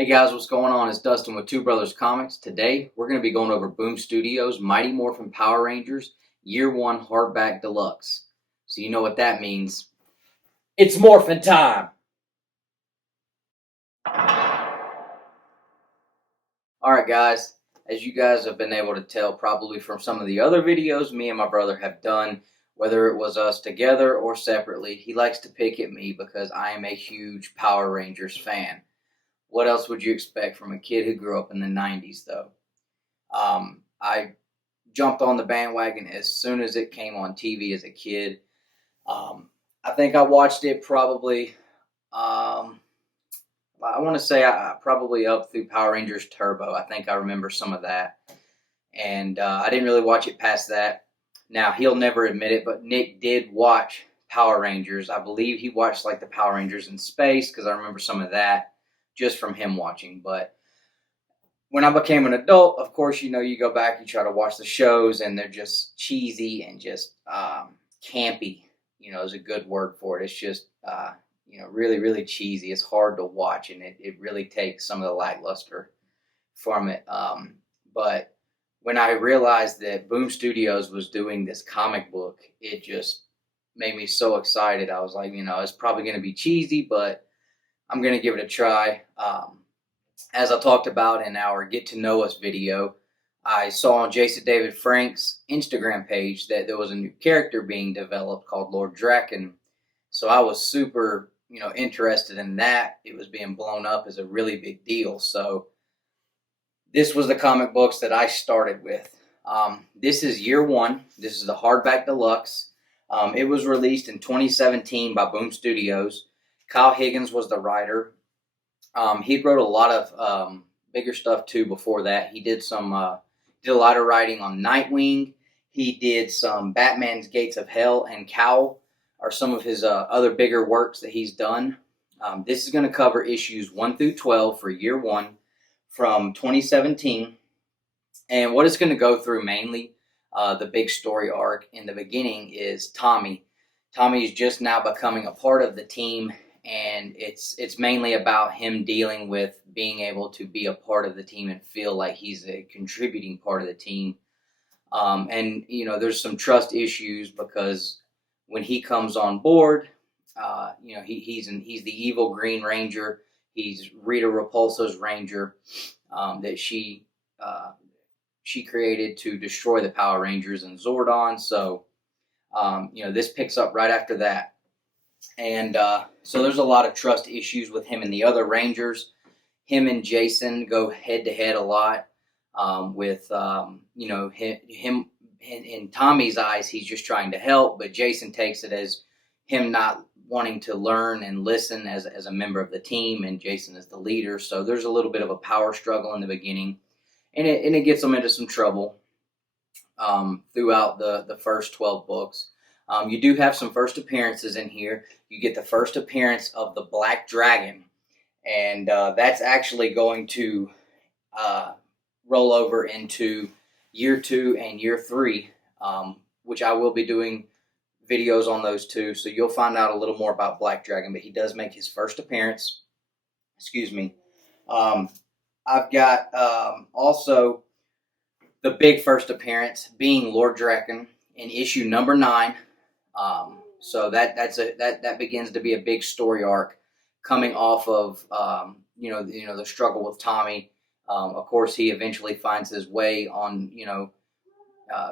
Hey guys, what's going on? It's Dustin with Two Brothers Comics. Today, we're going to be going over Boom Studios' Mighty Morphin Power Rangers Year 1 Hardback Deluxe. So you know what that means. It's Morphin time! Alright guys, as you guys have been able to tell probably from some of the other videos me and my brother have done, whether it was us together or separately, he likes to pick at me because I am a huge Power Rangers fan. What else would you expect from a kid who grew up in the 90s, though? I jumped on the bandwagon as soon as it came on TV as a kid. I think I watched it probably, I want to say I probably up through Power Rangers Turbo. I think I remember some of that. And I didn't really watch it past that. Now, he'll never admit it, but Nick did watch Power Rangers. I believe he watched like the Power Rangers in Space because I remember some of that just from him watching. But when I became an adult, of course, you know, you go back, you try to watch the shows, and they're just cheesy and just campy, you know, is a good word for it. It's just, really, really cheesy. It's hard to watch, and it really takes some of the lackluster from it. But when I realized that Boom Studios was doing this comic book, it just made me so excited. I was like, it's probably going to be cheesy, but I'm going to give it a try. As I talked about in our Get to Know Us video, I saw on Jason David Frank's Instagram page that there was a new character being developed called Lord Draken. So I was super, interested in that. It was being blown up as a really big deal. So this was the comic books that I started with. This is year 1. This is the hardback deluxe. It was released in 2017 by Boom Studios. Kyle Higgins was the writer. He wrote a lot of bigger stuff too before that. He did a lot of writing on Nightwing. He did some Batman's Gates of Hell and Cowl are some of his other bigger works that he's done. This is going to cover issues 1 through 12 for year 1 from 2017. And what it's going to go through mainly, the big story arc in the beginning is Tommy. Tommy is just now becoming a part of the team. And it's mainly about him dealing with being able to be a part of the team and feel like he's a contributing part of the team. And there's some trust issues because when he comes on board, he's the evil Green Ranger. He's Rita Repulsa's Ranger that she created to destroy the Power Rangers and Zordon. So this picks up right after that. And so there's a lot of trust issues with him and the other Rangers. Him and Jason go head-to-head a lot with, him in Tommy's eyes, he's just trying to help, but Jason takes it as him not wanting to learn and listen as a member of the team, and Jason is the leader. So there's a little bit of a power struggle in the beginning, and it gets them into some trouble throughout the first 12 books. You do have some first appearances in here. You get the first appearance of the Black Dragon, and that's actually going to roll over into year 2 and year 3, which I will be doing videos on those too, so you'll find out a little more about Black Dragon, but he does make his first appearance. Excuse me. I've got also the big first appearance being Lord Draken in issue number 9. So that begins to be a big story arc coming off of the struggle with Tommy. Of course, he eventually finds his way on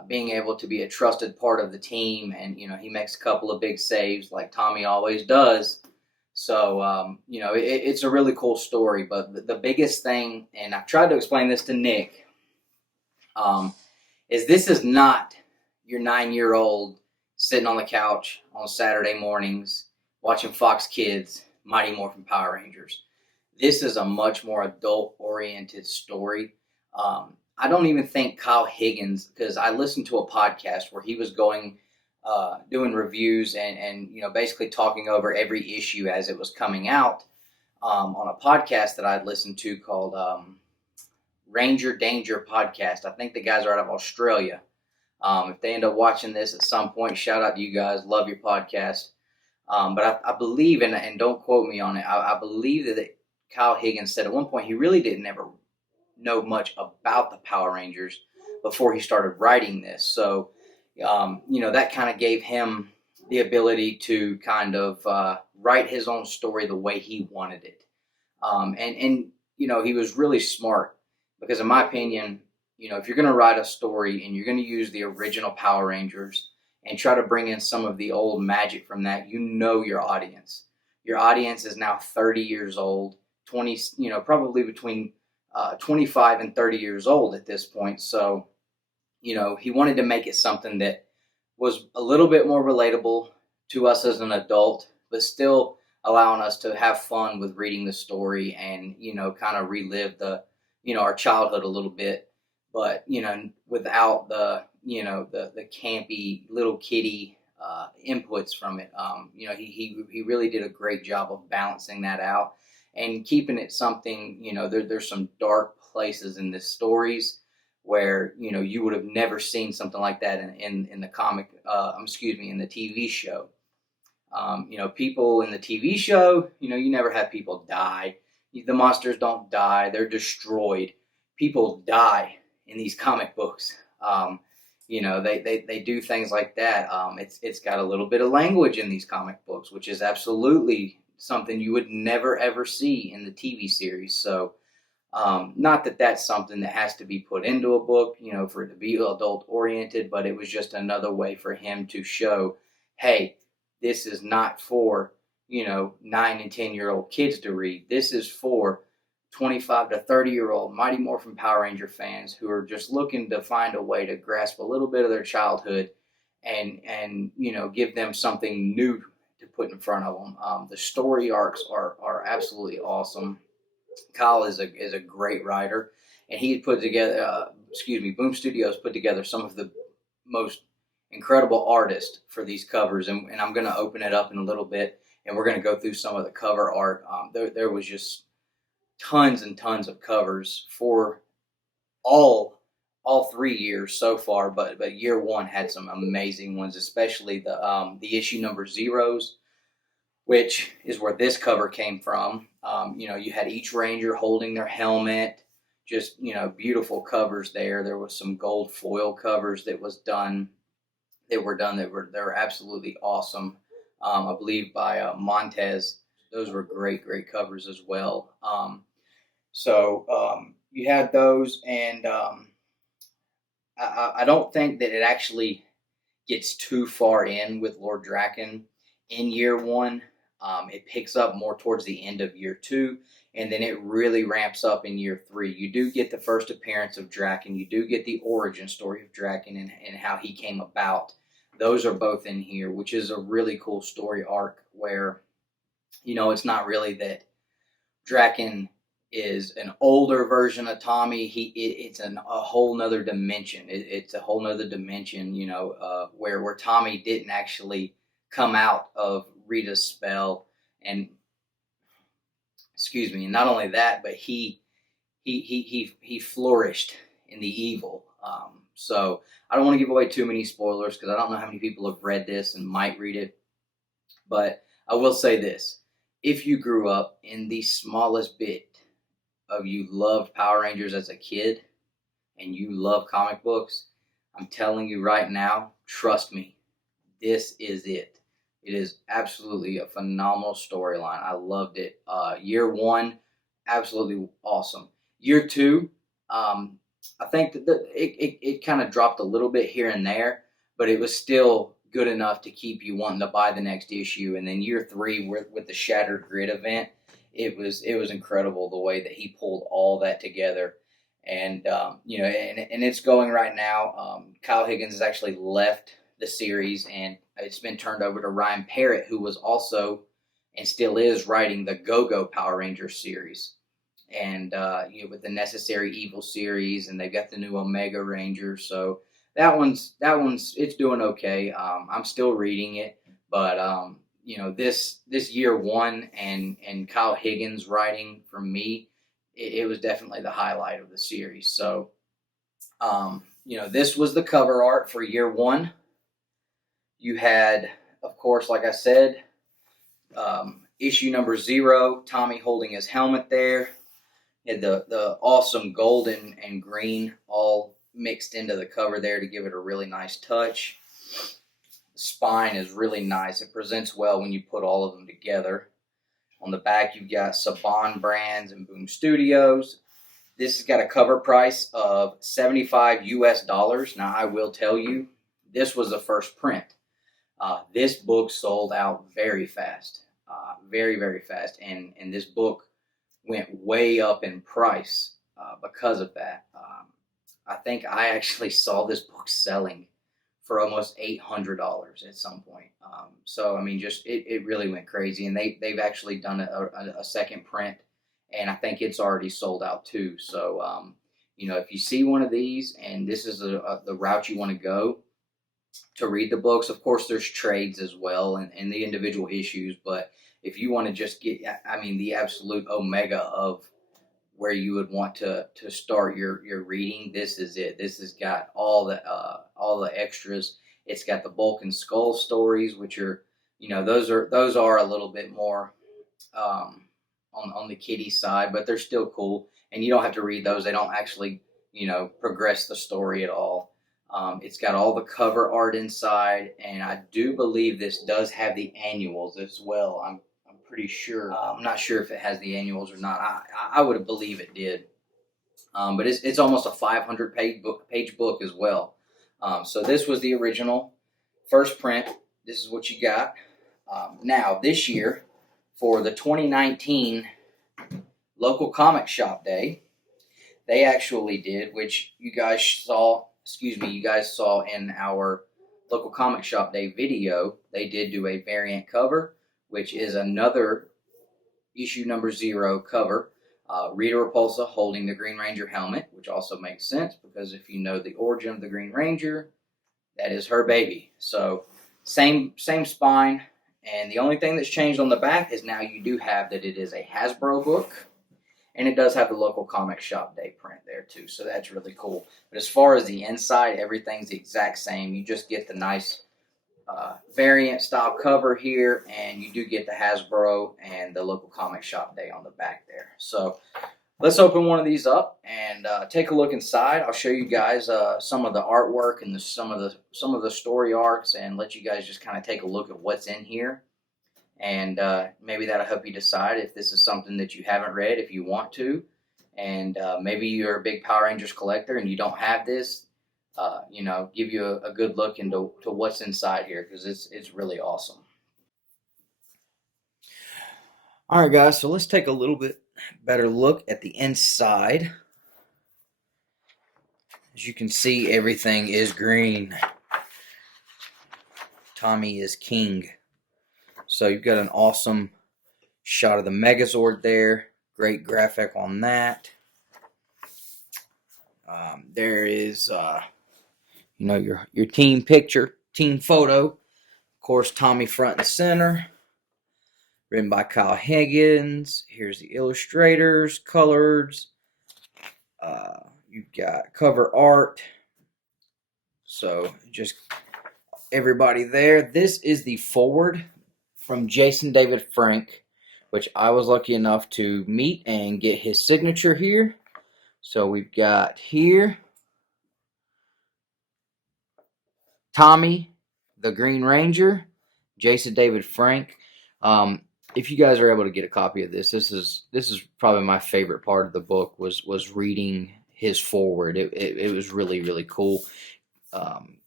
being able to be a trusted part of the team, and he makes a couple of big saves like Tommy always does. So it's a really cool story. But the biggest thing, and I've tried to explain this to Nick, is this is not your 9-year-old sitting on the couch on Saturday mornings watching Fox Kids Mighty Morphin Power Rangers. This is a much more adult-oriented story. I don't even think Kyle Higgins, because I listened to a podcast where he was doing reviews and basically talking over every issue as it was coming out on a podcast that I'd listened to called Ranger Danger Podcast. I think the guys are out of Australia. If they end up watching this at some point, shout out to you guys. Love your podcast. But I believe, and don't quote me on it, I believe that Kyle Higgins said at one point he really didn't ever know much about the Power Rangers before he started writing this. So, that kind of gave him the ability to kind of write his own story the way he wanted it. And he was really smart because, in my opinion, if you're going to write a story and you're going to use the original Power Rangers and try to bring in some of the old magic from that, your audience. Your audience is now 30 years old, 20, probably between 25 and 30 years old at this point. So, he wanted to make it something that was a little bit more relatable to us as an adult, but still allowing us to have fun with reading the story and, kind of relive our childhood a little bit, but, without the campy little kitty inputs from it. He really did a great job of balancing that out and keeping it something, there's some dark places in the stories where, you would have never seen something like that in the comic, in the TV show. People in the TV show, you never have people die. The monsters don't die. They're destroyed. People die in these comic books. They do things like that. It's got a little bit of language in these comic books, which is absolutely something you would never, ever see in the TV series. So, not that that's something that has to be put into a book, for it to be adult oriented, but it was just another way for him to show, hey, this is not for, 9 and 10-year-old kids to read. This is for 25 to 30-year-old Mighty Morphin Power Ranger fans who are just looking to find a way to grasp a little bit of their childhood and give them something new to put in front of them. The story arcs are absolutely awesome. Kyle is a great writer, and he put together, Boom Studios put together some of the most incredible artists for these covers, and I'm going to open it up in a little bit, and we're going to go through some of the cover art. There was just tons and tons of covers for all 3 years so far, but year one had some amazing ones, especially the issue number zeros, which is where this cover came from. You had each Ranger holding their helmet, just, beautiful covers there. There was some gold foil covers that were done. They were absolutely awesome. I believe by Montez. Those were great covers as well. You had those, and I don't think that it actually gets too far in with Lord Draken in year one. It picks up more towards the end of year two, and then it really ramps up in year three. You do get the first appearance of Draken. You do get the origin story of Draken and how he came about. Those are both in here, which is a really cool story arc where, it's not really that Draken is an older version of Tommy. It's a whole nother dimension. It's a whole nother dimension, where Tommy didn't actually come out of Rita's spell, and not only that, but he flourished in the evil. So I don't want to give away too many spoilers because I don't know how many people have read this and might read it, but I will say this: if you grew up in the smallest bit of you loved Power Rangers as a kid and you love comic books, I'm telling you right now, trust me, this is it. It is absolutely a phenomenal storyline. I loved it. Year one, absolutely awesome. Year two, I think that it kind of dropped a little bit here and there, but it was still good enough to keep you wanting to buy the next issue. And then year three, with the Shattered Grid event, it was incredible the way that he pulled all that together. And and it's going right now. Kyle Higgins has actually left the series, and it's been turned over to Ryan Parrott, who was also and still is writing the Go-Go Power Rangers series, and with the Necessary Evil series, and they've got the new Omega Rangers. So that one's it's doing okay. I'm still reading it, but this year one and Kyle Higgins writing, for me, it was definitely the highlight of the series. So this was the cover art for year one. You had, of course, like I said, issue number 0, Tommy holding his helmet there. Had the awesome gold and green all mixed into the cover there to give it a really nice touch. The spine is really nice. It presents well when you put all of them together. On the back, you've got Saban Brands and Boom Studios. This has got a cover price of $75 US. Now, I will tell you, this was the first print. This book sold out very fast, very, very fast. And this book went way up in price because of that. I think I actually saw this book selling for almost $800 at some point. So, I mean, just it really went crazy. And they've actually done a second print, and I think it's already sold out too. So, you know, if you see one of these and this is the route you want to go to read the books, of course, there's trades as well and the individual issues. But if you want to just get, I mean, the absolute omega of where you would want to start your reading, this is it. This has got all the extras. It's got the Bulk and Skull stories, which are, you know, those are a little bit more on the kiddie side, but they're still cool. And you don't have to read those. They don't actually, you know, progress the story at all. It's got all the cover art inside, and I do believe this does have the annuals as well. I'm pretty sure. I'm not sure if it has the annuals or not. I would believe it did. But it's almost a 500 page book as well. So this was the original first print. This is what you got. Now, this year, for the 2019 local comic shop day, they actually did, which you guys saw in our local comic shop day video, they did do a variant cover, which is another issue number 0 cover. Rita Repulsa holding the Green Ranger helmet, which also makes sense because if you know the origin of the Green Ranger, that is her baby. So same spine, and the only thing that's changed on the back is now you do have that it is a Hasbro book, and it does have the local comic shop day print there too, so that's really cool. But as far as the inside, everything's the exact same. You just get the nice variant style cover here, and you do get the Hasbro and the local comic shop day on the back there. So let's open one of these up and take a look inside. I'll show you guys some of the artwork and some of the story arcs, and let you guys just kind of take a look at what's in here. And maybe that'll help you decide if this is something that you haven't read, if you want to. And maybe you're a big Power Rangers collector and you don't have this. You know, give you a good look into what's inside here, because it's really awesome. All right, guys, so let's take a little bit better look at the inside. As you can see, everything is green. Tommy is king. So you've got an awesome shot of the Megazord there. Great graphic on that. There is, you know, your team picture, team photo. Of course, Tommy front and center. Written by Kyle Higgins. Here's the illustrators, colors. You've got cover art. So just everybody there. This is the forward from Jason David Frank, which I was lucky enough to meet and get his signature here. So we've got here Tommy, the Green Ranger, Jason David Frank. If you guys are able to get a copy of this, this is probably my favorite part of the book was reading his forward. It was really, really cool.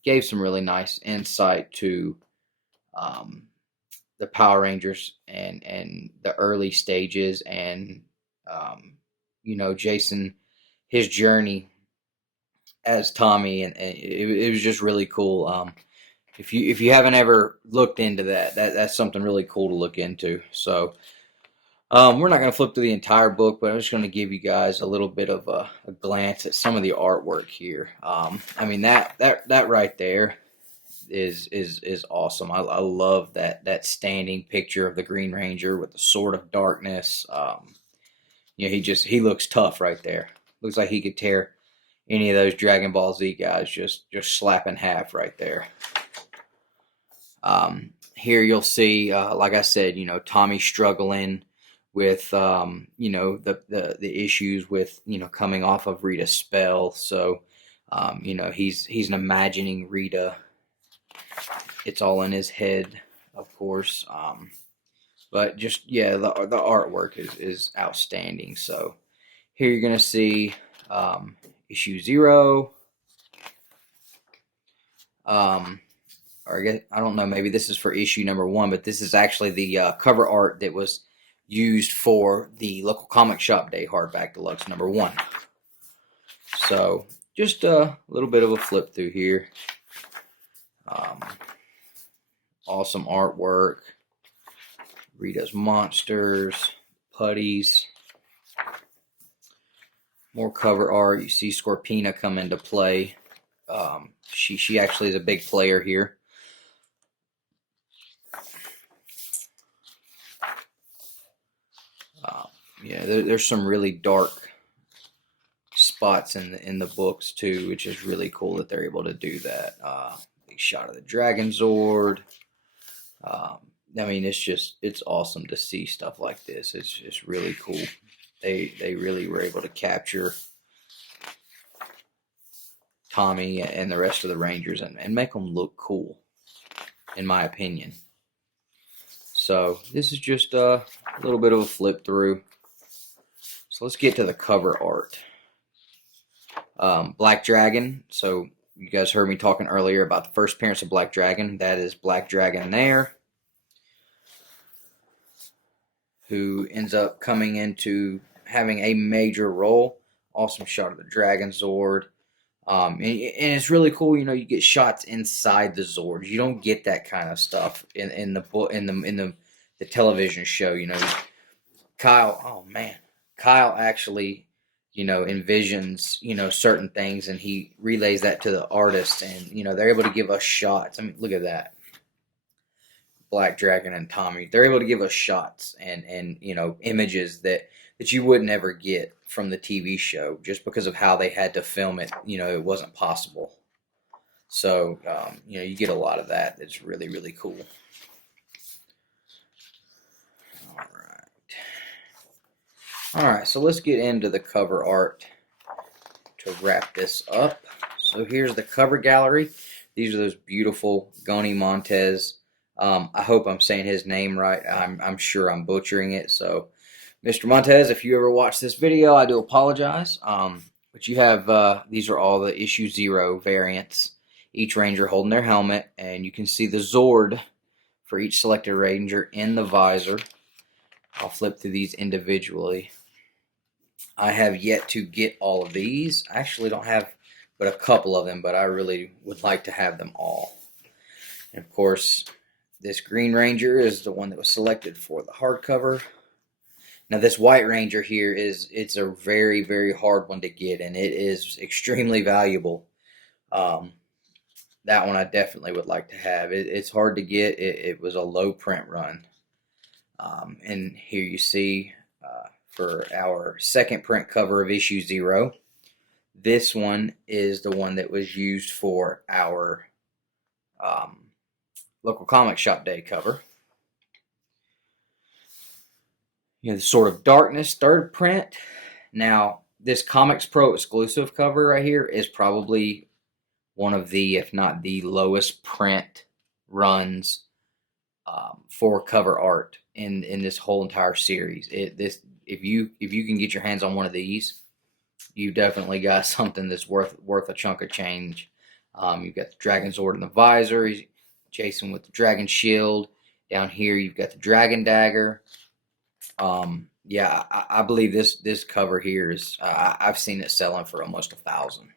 Gave some really nice insight to the Power Rangers and the early stages, and you know, Jason, his journey as Tommy, and it was just really cool. If you haven't ever looked into that's something really cool to look into. So we're not going to flip through the entire book, but I'm just going to give you guys a little bit of a glance at some of the artwork here. I mean, that right there is awesome. I love that standing picture of the Green Ranger with the Sword of Darkness. You know, he looks tough right there. Looks like he could tear any of those Dragon Ball Z guys just slap in half right there. Here you'll see, like I said, Tommy struggling with, the issues with, coming off of Rita's spell. So, he's imagining Rita. It's all in his head, of course. But just, yeah, the artwork is outstanding. So here you're going to see issue 0. Or I guess, I don't know, maybe this is for issue number 1, but this is actually the cover art that was used for the local comic shop day hardback deluxe number 1. So just a little bit of a flip through here. Awesome artwork. Rita's monsters, putties, more cover art. You see Scorpina come into play. She actually is a big player here. There's some really dark spots in the books too, which is really cool that they're able to do that. Big shot of the Dragon Zord. I mean, it's awesome to see stuff like this. It's just really cool. They really were able to capture Tommy and the rest of the Rangers and make them look cool, in my opinion. So this is just a little bit of a flip through. So let's get to the cover art. Black Dragon. So you guys heard me talking earlier about the first appearance of Black Dragon. That is Black Dragon there, who ends up coming into having a major role. Awesome shot of the Dragon Zord. And it's really cool, you get shots inside the Zords. You don't get that kind of stuff in the book, in the television show. Kyle actually, envisions, certain things, and he relays that to the artist, and they're able to give us shots. I mean, look at that. Black Dragon and Tommy, they're able to give us shots and images that you would never get from the TV show, just because of how they had to film it. It wasn't possible. So you get a lot of that. It's really, really cool. All right, so let's get into the cover art to wrap this up. So here's the cover gallery. These are those beautiful Goni Montez. I hope I'm saying his name right. I'm sure I'm butchering it. So, Mr. Montez, if you ever watch this video, I do apologize. But you have, these are all the issue 0 variants. Each Ranger holding their helmet, and you can see the Zord for each selected Ranger in the visor. I'll flip through these individually. I have yet to get all of these. I actually don't have but a couple of them, but I really would like to have them all. And of course, this Green Ranger is the one that was selected for the hardcover. Now this White Ranger here it's a very, very hard one to get, and it is extremely valuable. That one I definitely would like to have. It's hard to get. It was a low print run. And here you see for our second print cover of issue 0, this one is the one that was used for our local comic shop day cover. The Sword of Darkness third print. Now, this Comics Pro exclusive cover right here is probably one of the, if not the lowest print runs for cover art in this whole entire series. If you can get your hands on one of these, you definitely got something that's worth a chunk of change. You've got the Dragon Zord in the visor. He's chasing with the Dragon Shield. Down here, you've got the Dragon Dagger. Yeah, I believe this cover here is, I've seen it selling for almost 1,000.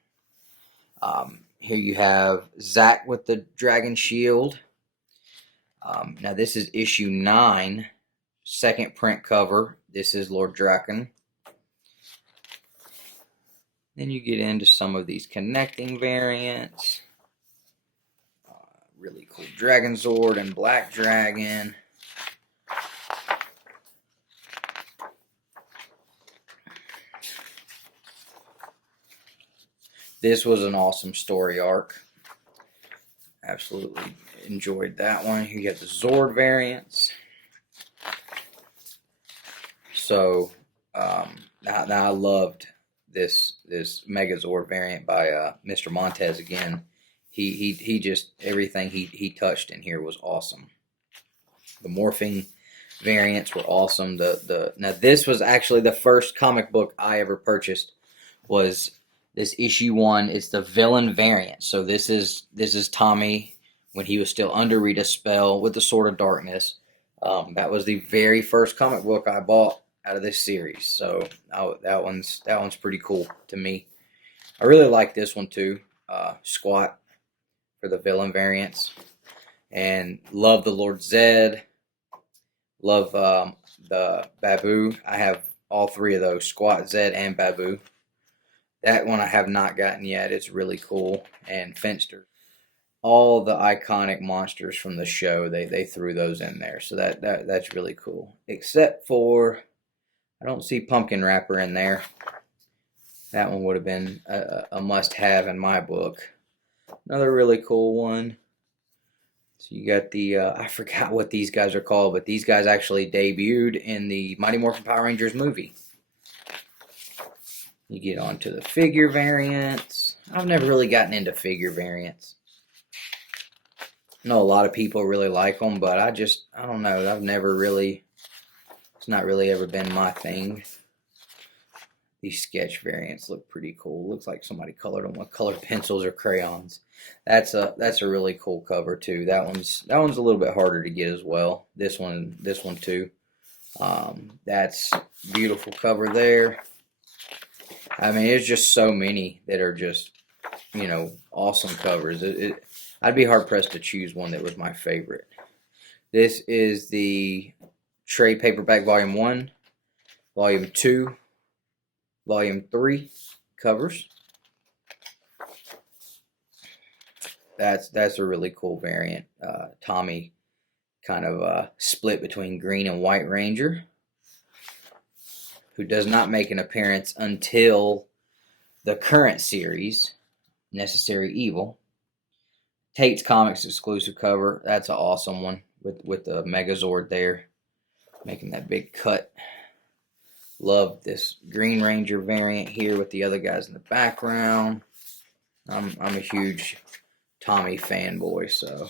Here you have Zack with the Dragon Shield. Now this is issue 9, second print cover. This is Lord Draken. Then you get into some of these connecting variants. Really cool Dragon Zord and Black Dragon. This was an awesome story arc. Absolutely enjoyed that one. You got the Zord variants. So now I loved this Megazord variant by Mr. Montez again. He just, everything he touched in here was awesome. The morphing variants were awesome. Now this was actually the first comic book I ever purchased, was this issue 1. It's the villain variant. So this is Tommy when he was still under Rita's spell with the Sword of Darkness. That was the very first comic book I bought out of this series. So that one's pretty cool to me. I really like this one too. Squat for the villain variants, and love the Lord Zed. Love the Babu. I have all 3 of those, Squat, Zed, and Babu. That one I have not gotten yet. It's really cool. And Finster. All the iconic monsters from the show, they threw those in there. So that's really cool. Except for, I don't see Pumpkin Wrapper in there. That one would have been a must-have in my book. Another really cool one. So you got the, I forgot what these guys are called, but these guys actually debuted in the Mighty Morphin Power Rangers movie. You get on to the figure variants. I've never really gotten into figure variants. I know a lot of people really like them, but I don't know. I've never really, it's not really ever been my thing. These sketch variants look pretty cool. Looks like somebody colored them with colored pencils or crayons. That's a really cool cover too. That one's a little bit harder to get as well. This one too. That's beautiful cover there. I mean, there's just so many that are just, you know, awesome covers. I'd be hard pressed to choose one that was my favorite. This is the Trade Paperback Volume 1, Volume 2, Volume 3 covers. That's a really cool variant. Tommy kind of split between Green and White Ranger, who does not make an appearance until the current series, Necessary Evil. Tate's Comics exclusive cover. That's an awesome one with the Megazord there, making that big cut. Love this Green Ranger variant here with the other guys in the background. I'm a huge Tommy fanboy, so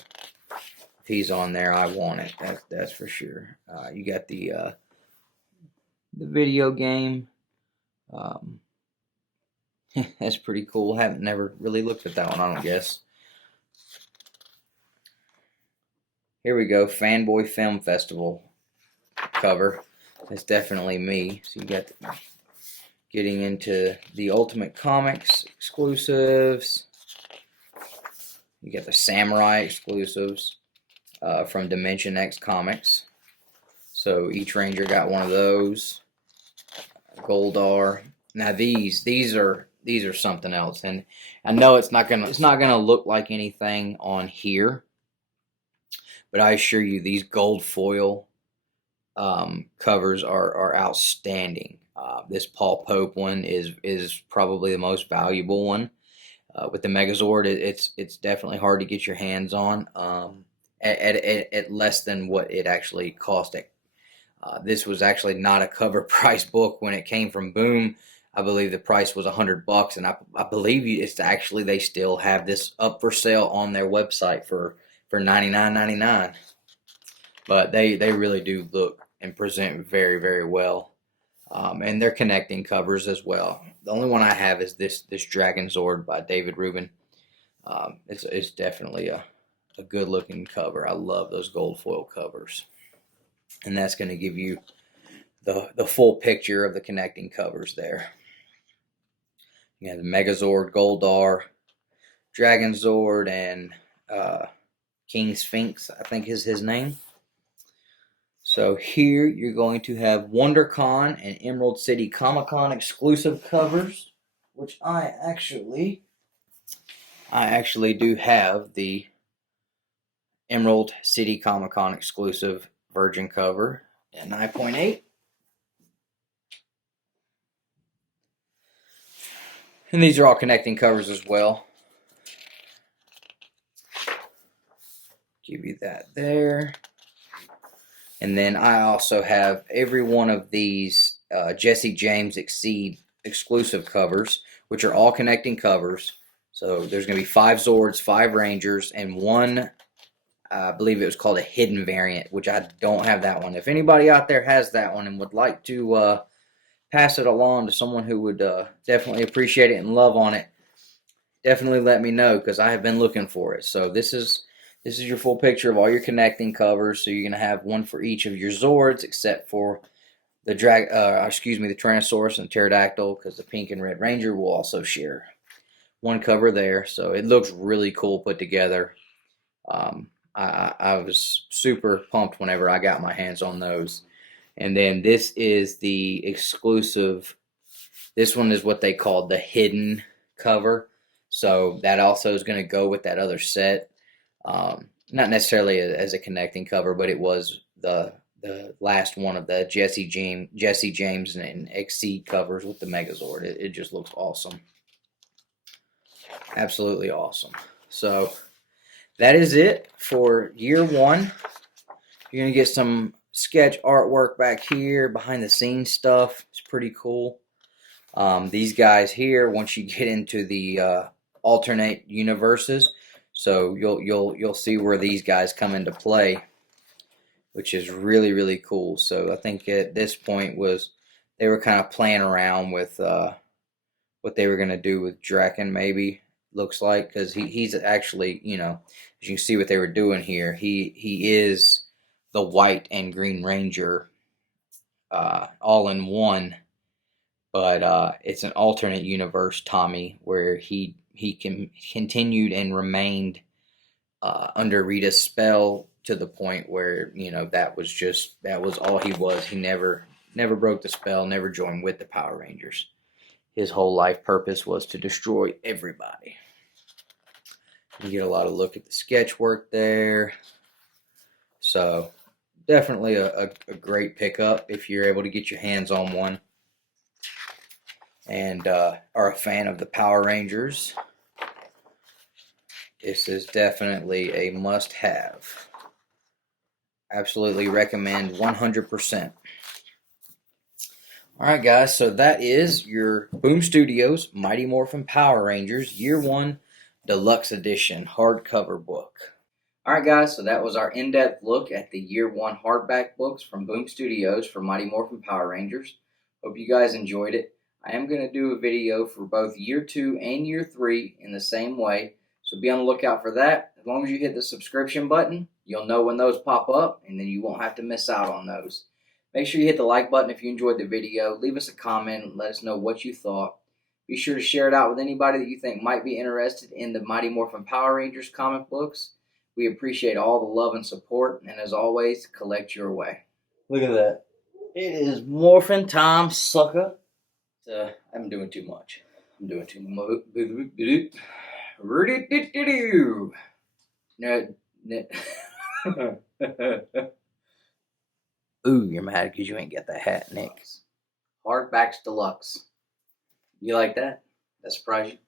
if he's on there, I want it. That's for sure. You got the video game. That's pretty cool. Haven't never really looked at that one, I don't guess. Here we go, Fanboy Film Festival cover. That's definitely me. So you got getting into the Ultimate Comics exclusives. You got the Samurai exclusives from Dimension X Comics. So each Ranger got one of those. Goldar. Now these are something else, and I know it's not gonna look like anything on here, but I assure you these gold foil covers are outstanding. This Paul Pope one is probably the most valuable one. With the Megazord, it's definitely hard to get your hands on at less than what it actually cost. This was actually not a cover price book when it came from Boom. I believe the price was $100, and I believe it's actually, they still have this up for sale on their website for $99.99. But they really do look and present very, very well. And they're connecting covers as well. The only one I have is this Dragon Zord by David Rubin. It's definitely a good looking cover. I love those gold foil covers. And that's going to give you the full picture of the connecting covers there. You have the Megazord, Goldar, Dragon Zord, and King Sphinx, I think is his name. So here you're going to have WonderCon and Emerald City ComiKon exclusive covers, which I actually do have the Emerald City ComiKon exclusive Virgin cover at 9.8. And these are all connecting covers as well. give you that there. And then I also have every one of these Jesse James Exceed exclusive covers, which are all connecting covers. So there's going to be 5 Zords, 5 Rangers, and 1, I believe it was called a hidden variant, which I don't have that one. If anybody out there has that one and would like to pass it along to someone who would definitely appreciate it and love on it, definitely let me know, because I have been looking for it. So this is your full picture of all your connecting covers. So you're going to have one for each of your Zords, except for the the Tyrannosaurus and Pterodactyl, because the pink and red Ranger will also share one cover there. So it looks really cool put together. I was super pumped whenever I got my hands on those. And then this is the exclusive. This one is what they called the hidden cover. So that also is going to go with that other set. Not necessarily as a connecting cover, but it was the last one of the Jesse James and Exceed covers with the Megazord. It just looks awesome. Absolutely awesome. So that is it for year 1. You're going to get some sketch artwork back here, behind the scenes stuff. It's pretty cool. These guys here, once you get into the alternate universes, so you'll see where these guys come into play, which is really, really cool. So I think at this point they were kind of playing around with what they were going to do with Draken, maybe, looks like, because he's actually, as you can see what they were doing here, he is the white and green Ranger all in one, but it's an alternate universe Tommy, where he continued and remained under Rita's spell to the point where that was all he was. He never broke the spell, never joined with the Power Rangers. His whole life purpose was to destroy everybody. You get a lot of look at the sketch work there. So definitely a great pickup if you're able to get your hands on one and are a fan of the Power Rangers. This is definitely a must-have. Absolutely recommend 100%. Alright guys, so that is your Boom Studios Mighty Morphin Power Rangers Year 1 Deluxe Edition hardcover book. Alright guys, so that was our in-depth look at the Year 1 hardback books from Boom Studios for Mighty Morphin Power Rangers. Hope you guys enjoyed it. I am going to do a video for both Year 2 and Year 3 in the same way, so be on the lookout for that. As long as you hit the subscription button, you'll know when those pop up, and then you won't have to miss out on those. Make sure you hit the like button if you enjoyed the video. Leave us a comment and let us know what you thought. Be sure to share it out with anybody that you think might be interested in the Mighty Morphin Power Rangers comic books. We appreciate all the love and support, and as always, collect your way. Look at that. It is morphin' time, sucker. I'm doing too much. I'm doing too much. Ooh, you're mad because you ain't got that hat, Nick. Hardbacks Deluxe. You like that? That surprised you?